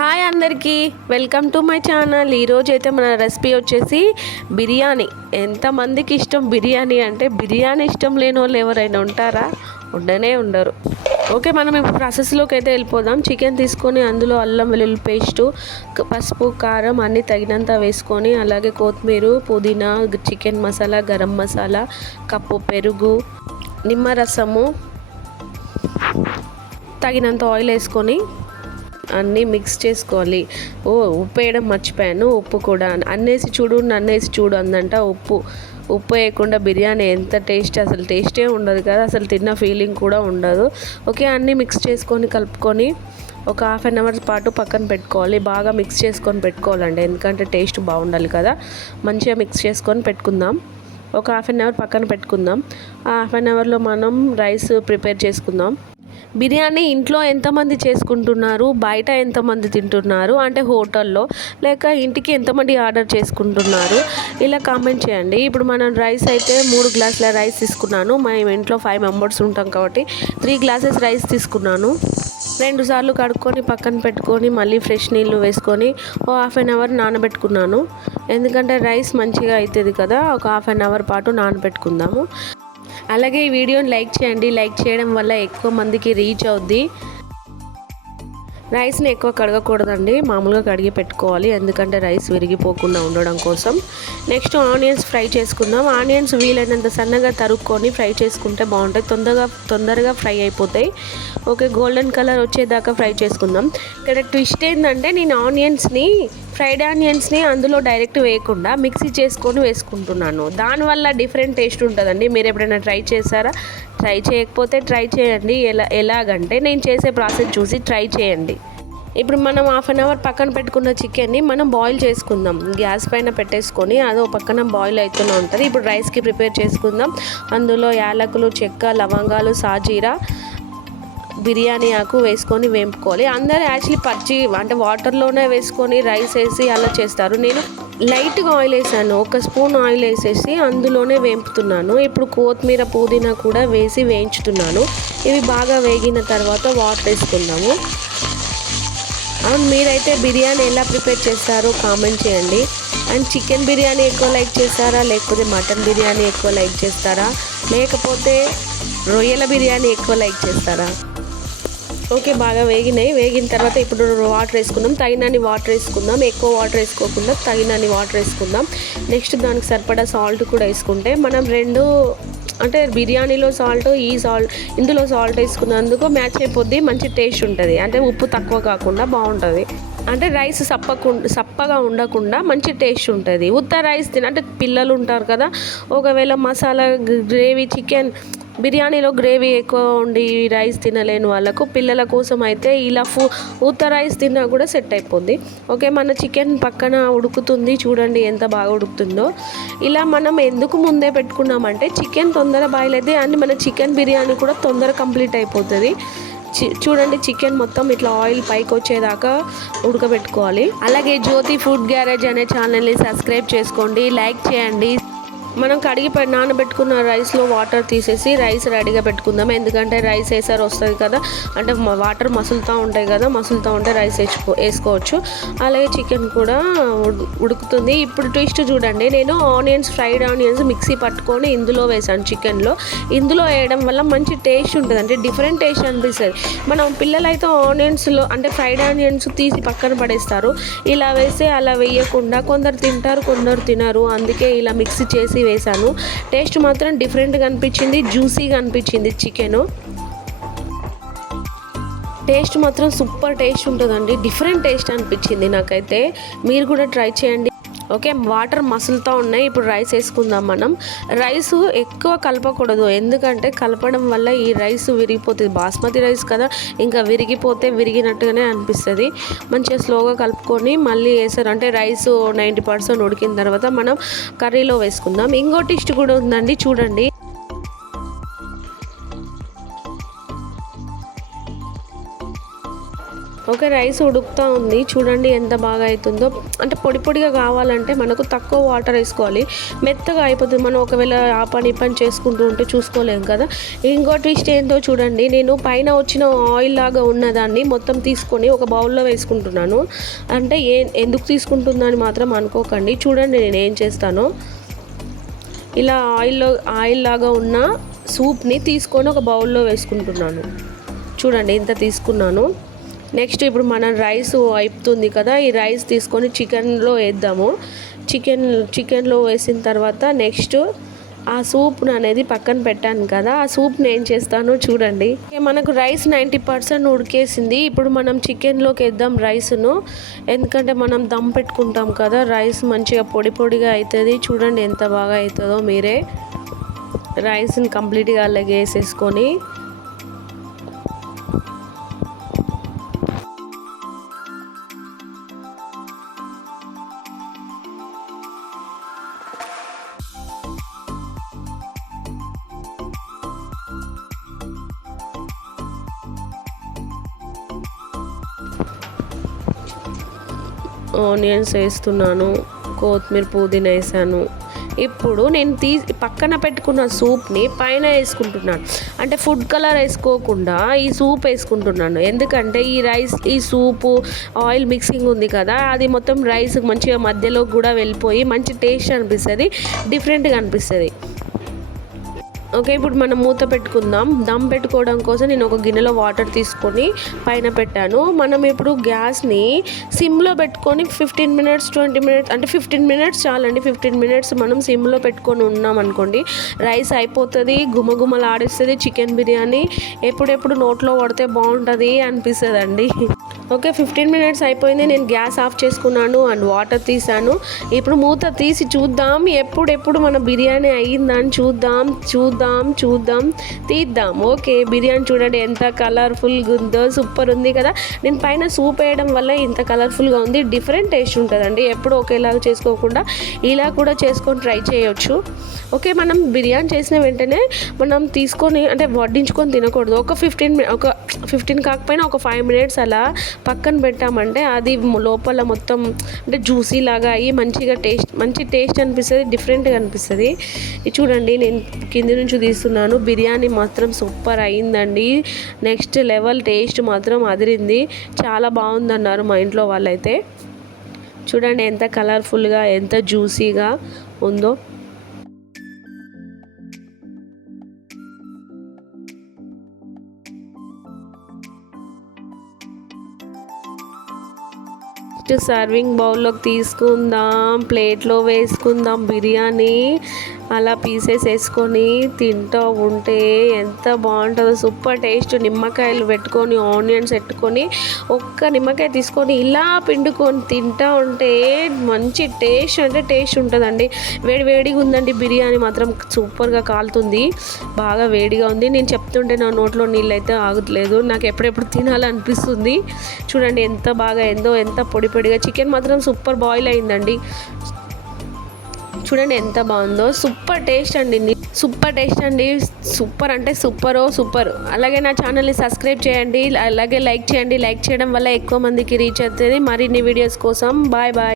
Hi అందరికీ, welcome to my channel. ఈరోజు అయితే మన రెసిపీ వచ్చేసి బిర్యానీ. ఎంతమందికి ఇష్టం బిర్యానీ అంటే? బిర్యానీ ఇష్టం లేని వాళ్ళు ఎవరైనా ఉంటారా? ఉండనే ఉండరు. ఓకే, మనం ఇప్పుడు ప్రాసెస్లోకి అయితే వెళ్ళిపోదాం. చికెన్ తీసుకొని అందులో అల్లం వెల్లుల్లి పేస్టు, పసుపు, కారం అన్నీ తగినంత వేసుకొని, అలాగే కొత్తిమీర, పుదీనా, చికెన్ మసాలా, గరం మసాలా, కప్పు పెరుగు, నిమ్మరసము, తగినంత ఆయిల్ వేసుకొని అన్నీ మిక్స్ చేసుకోవాలి. ఉప్పు వేయడం మర్చిపోయాను. ఉప్పు కూడా అన్నేసి చూడు అందంట. ఉప్పు వేయకుండా బిర్యానీ ఎంత టేస్ట్, అసలు టేస్టే ఉండదు కదా, అసలు తిన్న ఫీలింగ్ కూడా ఉండదు. ఓకే, అన్నీ మిక్స్ చేసుకొని కలుపుకొని ఒక హాఫ్ అన్ అవర్ పాటు పక్కన పెట్టుకోవాలి. బాగా మిక్స్ చేసుకొని పెట్టుకోవాలండి, ఎందుకంటే టేస్ట్ బాగుండాలి కదా. మంచిగా మిక్స్ చేసుకొని పెట్టుకుందాం. ఒక హాఫ్ అన్ అవర్ పక్కన పెట్టుకుందాం. ఆ హాఫ్ అన్ అవర్లో మనం రైస్ ప్రిపేర్ చేసుకుందాం. బిర్యానీ ఇంట్లో ఎంతమంది చేసుకుంటున్నారు, బయట ఎంతమంది తింటున్నారు, అంటే హోటల్లో లేక ఇంటికి ఎంతమంది ఆర్డర్ చేసుకుంటున్నారు, ఇలా కామెంట్ చేయండి. ఇప్పుడు మనం రైస్ అయితే 3 గ్లాసుల రైస్ తీసుకున్నాను. మేము ఇంట్లో 5 మెంబర్స్ ఉంటాం కాబట్టి 3 గ్లాసెస్ రైస్ తీసుకున్నాను. 2 సార్లు కడుక్కొని పక్కన పెట్టుకొని మళ్ళీ ఫ్రెష్ నీళ్ళు వేసుకొని ఓ హాఫ్ అన్ అవర్ నానబెట్టుకున్నాను. ఎందుకంటే రైస్ మంచిగా అవుతుంది కదా, ఒక హాఫ్ అన్ అవర్ పాటు నానబెట్టుకుందాము. అలాగే ఈ వీడియోని లైక్ చేయండి. లైక్ చేయడం వల్ల ఎక్కువ మందికి రీచ్ అవుద్ది. రైస్ని ఎక్కువ కడగకూడదండి, మామూలుగా కడిగి పెట్టుకోవాలి, ఎందుకంటే రైస్ విరిగిపోకుండా ఉండడం కోసం. నెక్స్ట్ ఆనియన్స్ ఫ్రై చేసుకుందాం. ఆనియన్స్ వీలైనంత సన్నగా తరుక్కొని ఫ్రై చేసుకుంటే బాగుంటాయి, తొందరగా ఫ్రై అయిపోతాయి. ఓకే, గోల్డెన్ కలర్ వచ్చేదాకా ఫ్రై చేసుకుందాం. ఇక్కడ ట్విస్ట్ ఏంటంటే, నేను ఫ్రైడ్ ఆనియన్స్ని అందులో డైరెక్ట్ వేయకుండా మిక్సీ చేసుకొని వేసుకుంటున్నాను. దానివల్ల డిఫరెంట్ టేస్ట్ ఉంటుందండి. మీరు ఎప్పుడైనా ట్రై చేశారా? ట్రై చేయకపోతే ట్రై చేయండి. ఎలాగంటే నేను చేసే ప్రాసెస్ చూసి ట్రై చేయండి. ఇప్పుడు మనం హాఫ్ అన్ అవర్ పక్కన పెట్టుకున్న చికెన్ని మనం బాయిల్ చేసుకుందాం. గ్యాస్ పైన పెట్టేసుకొని అదో పక్కన బాయిల్ అవుతూనే ఉంటుంది. ఇప్పుడు రైస్కి ప్రిపేర్ చేసుకుందాం. అందులో యాలకులు, చెక్క, లవంగాలు, సాజీరా, బిర్యానీ ఆకు వేసుకొని వేపుకోవాలి. అందరూ యాక్చువల్లీ అంటే వాటర్లోనే వేసుకొని రైస్ వేసి అలా చేస్తారు. నేను లైట్గా ఆయిల్ వేసాను, 1 స్పూన్ ఆయిల్ వేసేసి అందులోనే వేపుతున్నాను. ఇప్పుడు కొత్తిమీర, పుదీనా కూడా వేసి వేయించుతున్నాను. ఇవి బాగా వేగిన తర్వాత వాటర్ వేసుకుందాము. అవును, మీరైతే బిర్యానీ ఎలా ప్రిపేర్ చేస్తారో కామెంట్ చేయండి. అండ్ చికెన్ బిర్యానీ ఎక్కువ లైక్ చేస్తారా, లేకపోతే మటన్ బిర్యానీ ఎక్కువ లైక్ చేస్తారా, లేకపోతే రొయ్యల బిర్యానీ ఎక్కువ లైక్ చేస్తారా? ఓకే, బాగా వేగిన తర్వాత ఇప్పుడు వాటర్ వేసుకుందాం. తగినన్ని వాటర్ వేసుకుందాం, ఎక్కువ వాటర్ వేసుకోకుండా తగినన్ని వాటర్ వేసుకుందాం. నెక్స్ట్ దానికి సరిపడా సాల్ట్ కూడా వేసుకుంటే మనం అంటే బిర్యానీలో ఇందులో సాల్ట్ వేసుకున్నందుకు మ్యాచ్ అయిపోద్ది, మంచి టేస్ట్ ఉంటుంది. అంటే ఉప్పు తక్కువ కాకుండా బాగుంటుంది. అంటే రైస్ సప్పగా ఉండకుండా మంచి టేస్ట్ ఉంటుంది. ఉత్త రైస్ అంటే పిల్లలు ఉంటారు కదా, ఒకవేళ మసాలా గ్రేవీ చికెన్ బిర్యానీలో గ్రేవీ ఎక్కువ ఉండి రైస్ తినలేని వాళ్ళకు, పిల్లల కోసం అయితే ఇలా ఉత్త రైస్ తిన్నా కూడా సెట్ అయిపోద్ది. ఓకే, మన చికెన్ పక్కన ఉడుకుతుంది, చూడండి ఎంత బాగా ఉడుకుతుందో. ఇలా మనం ఎందుకు ముందే పెట్టుకున్నామంటే చికెన్ తొందర బాయిల్ అయితే అండ్ మన చికెన్ బిర్యానీ కూడా తొందర కంప్లీట్ అయిపోతుంది. చూడండి, చికెన్ మొత్తం ఇట్లా ఆయిల్ పైకి వచ్చేదాకా ఉడకబెట్టుకోవాలి. అలాగే జ్యోతి ఫుడ్ గ్యారేజ్ అనే ఛానల్ని సబ్స్క్రైబ్ చేసుకోండి, లైక్ చేయండి. మనం నానబెట్టుకున్న రైస్లో వాటర్ తీసేసి రైస్ రెడీగా పెట్టుకుందాం. ఎందుకంటే రైస్ వేసారు వస్తుంది కదా, అంటే వాటర్ మసులుతూ ఉంటాయి కదా, మసులుతూ ఉంటే రైస్ వేసుకోవచ్చు. అలాగే చికెన్ కూడా ఉడుకుతుంది. ఇప్పుడు ట్విస్ట్ చూడండి, నేను ఫ్రైడ్ ఆనియన్స్ మిక్సీ పట్టుకొని ఇందులో వేసాను చికెన్లో. ఇందులో వేయడం వల్ల మంచి టేస్ట్ ఉంటుంది, అంటే డిఫరెంట్ టేస్ట్ అనిపిస్తుంది. మనం పిల్లలైతే ఆనియన్స్లో అంటే ఫ్రైడ్ ఆనియన్స్ తీసి పక్కన పడేస్తారు. ఇలా వేస్తే అలా వేయకుండా కొందరు తింటారు, కొందరు తినరు. అందుకే ఇలా మిక్సీ చేసి వేసాను. టేస్ట్ మాత్రం డిఫరెంట్గా అనిపించింది, జ్యూసీగా అనిపించింది. చికెను టేస్ట్ మాత్రం సూపర్ టేస్ట్ ఉంటుందండి, డిఫరెంట్ టేస్ట్ అనిపించింది నాకైతే. మీరు కూడా ట్రై చేయండి. ఓకే, వాటర్ మసులుతూ ఉన్నాయి. ఇప్పుడు రైస్ వేసుకుందాం. మనం రైస్ ఎక్కువ కలపకూడదు, ఎందుకంటే కలపడం వల్ల ఈ రైస్ విరిగిపోతుంది. బాస్మతి రైస్ కదా, ఇంకా విరిగినట్టుగానే అనిపిస్తుంది. మంచిగా స్లోగా కలుపుకొని మళ్ళీ వేసారు అంటే రైస్ 90% ఉడికిన తర్వాత మనం కర్రీలో వేసుకుందాం. ఇంకో టేస్ట్ కూడా ఉందండి, చూడండి. ఓకే, రైస్ ఉడుకుతూ ఉంది. చూడండి ఎంత బాగా అవుతుందో. అంటే పొడి పొడిగా కావాలంటే మనకు తక్కువ వాటర్ వేసుకోవాలి. మెత్తగా అయిపోతుంది. మనం ఒకవేళ ఆ పని చేసుకుంటూ ఉంటే చూసుకోలేం కదా. ఇంకో ట్విస్ట్ ఏంటో చూడండి, నేను పైన వచ్చిన ఆయిల్ లాగా ఉన్నదాన్ని మొత్తం తీసుకొని ఒక బౌల్లో వేసుకుంటున్నాను. అంటే ఎందుకు తీసుకుంటుందని మాత్రం అనుకోకండి. చూడండి నేను ఏం చేస్తానో. ఇలా ఆయిల్ లాగా ఉన్న సూప్ని తీసుకొని ఒక బౌల్లో వేసుకుంటున్నాను. చూడండి ఇంత తీసుకున్నాను. నెక్స్ట్ ఇప్పుడు మనం రైస్ అయిపోతుంది కదా, ఈ రైస్ తీసుకొని చికెన్లో వేద్దాము. చికెన్లో వేసిన తర్వాత నెక్స్ట్ ఆ సూప్ను అనేది పక్కన పెట్టాను కదా, ఆ సూప్ని ఏం చేస్తానో చూడండి. మనకు రైస్ 90% ఉడికేసింది. ఇప్పుడు మనం చికెన్లోకి వేద్దాం రైస్ను. ఎందుకంటే మనం దమ్ పెట్టుకుంటాం కదా, రైస్ మంచిగా పొడి పొడిగా అవుతుంది. చూడండి ఎంత బాగా అవుతుందో మీరే. రైస్ని కంప్లీట్గా అలాగే వేసేసుకొని ఆనియన్స్ వేస్తున్నాను, కొత్తిమీర పుదీనా వేసాను. ఇప్పుడు నేను పక్కన పెట్టుకున్న సూప్ని పైన వేసుకుంటున్నాను. అంటే ఫుడ్ కలర్ వేసుకోకుండా ఈ సూప్ వేసుకుంటున్నాను. ఎందుకంటే ఈ సూపు ఆయిల్ మిక్సింగ్ ఉంది కదా, అది మొత్తం రైస్ మంచిగా మధ్యలో కూడా వెళ్ళిపోయి మంచి టేస్ట్ అనిపిస్తుంది, డిఫరెంట్గా అనిపిస్తుంది. ఓకే, ఇప్పుడు మనం మూత పెట్టుకుందాం. దమ్ పెట్టుకోవడం కోసం నేను ఒక గిన్నెలో వాటర్ తీసుకొని పైన పెట్టాను. మనం ఇప్పుడు గ్యాస్ని సిమ్లో పెట్టుకొని 15 మినిట్స్ 20 మినిట్స్ అంటే 15 మినిట్స్ చాలండి. 15 మినిట్స్ మనం సిమ్లో పెట్టుకొని ఉన్నాం అనుకోండి, రైస్ అయిపోతుంది, గుమగుమలు ఆడిస్తుంది. చికెన్ బిర్యానీ ఎప్పుడెప్పుడు నోట్లో పడితే బాగుంటుంది అనిపిస్తుంది అండి. ఓకే, 15 మినిట్స్ అయిపోయింది. నేను గ్యాస్ ఆఫ్ చేసుకున్నాను అండ్ వాటర్ తీసాను. ఇప్పుడు మూత తీసి చూద్దాం, ఎప్పుడెప్పుడు మన బిర్యానీ అయ్యిందని చూద్దాం తీద్దాం. ఓకే, బిర్యానీ చూడండి ఎంత కలర్ఫుల్గా ఉందో, సూపర్ ఉంది కదా. నేను పైన సూప్ వేయడం వల్ల ఇంత కలర్ఫుల్గా ఉంది. డిఫరెంట్ టేస్ట్ ఉంటుందండి. ఎప్పుడు ఒకేలాగా చేసుకోకుండా ఇలా కూడా చేసుకొని ట్రై చేయొచ్చు. ఓకే, మనం బిర్యానీ చేసిన వెంటనే మనం తీసుకొని అంటే వడ్డించుకొని తినకూడదు. ఒక 15 కాకపోయినా ఒక 5 మినిట్స్ అలా పక్కన పెట్టామంటే అది లోపల మొత్తం అంటే జ్యూసీ లాగా అయ్యి మంచి టేస్ట్ అనిపిస్తుంది, డిఫరెంట్గా అనిపిస్తుంది. ఇది చూడండి నేను కింది నుంచి తీస్తున్నాను. బిర్యానీ మాత్రం సూపర్ అయిందండి. నెక్స్ట్ లెవెల్ టేస్ట్ మాత్రం అదిరింది. చాలా బాగుందన్నారు మా ఇంట్లో వాళ్ళైతే. చూడండి ఎంత కలర్ఫుల్గా ఎంత జ్యూసీగా ఉందో. సర్వింగ్ బౌల్లోకి తీసుకుందాం, ప్లేట్లో వేసుకుందాం బిర్యానీ. అలా పీసెస్ వేసుకొని తింటూ ఉంటే ఎంత బాగుంటుందో, సూపర్ టేస్ట్. నిమ్మకాయలు పెట్టుకొని ఆనియన్స్ పెట్టుకొని ఒక్క నిమ్మకాయ తీసుకొని ఇలా పిండుకొని తింటూ ఉంటే మంచి టేస్ట్ ఉంటుందండి. వేడిగా ఉందండి బిర్యానీ మాత్రం, సూపర్గా కాలుతుంది, బాగా వేడిగా ఉంది. నేను చెప్తుంటే నా నోట్లో నీళ్ళు అయితే ఆగట్లేదు, నాకు ఎప్పుడెప్పుడు తినాలనిపిస్తుంది. చూడండి ఎంత బాగా అయిందో, ఎంత పొడిగా. చికెన్ మాత్రం సూపర్ బాయిల్ అయిందండి. చూడండి ఎంత బాగుందో, సూపర్ టేస్ట్ అండి. సూపర్ అంటే సూపర్. అలాగే నా ఛానల్ని సబ్స్క్రైబ్ చేయండి, అలాగే లైక్ చేయండి. లైక్ చేయడం వల్ల ఎక్కువ మందికి రీచ్ అవుతుంది. మరిన్ని వీడియోస్ కోసం బాయ్.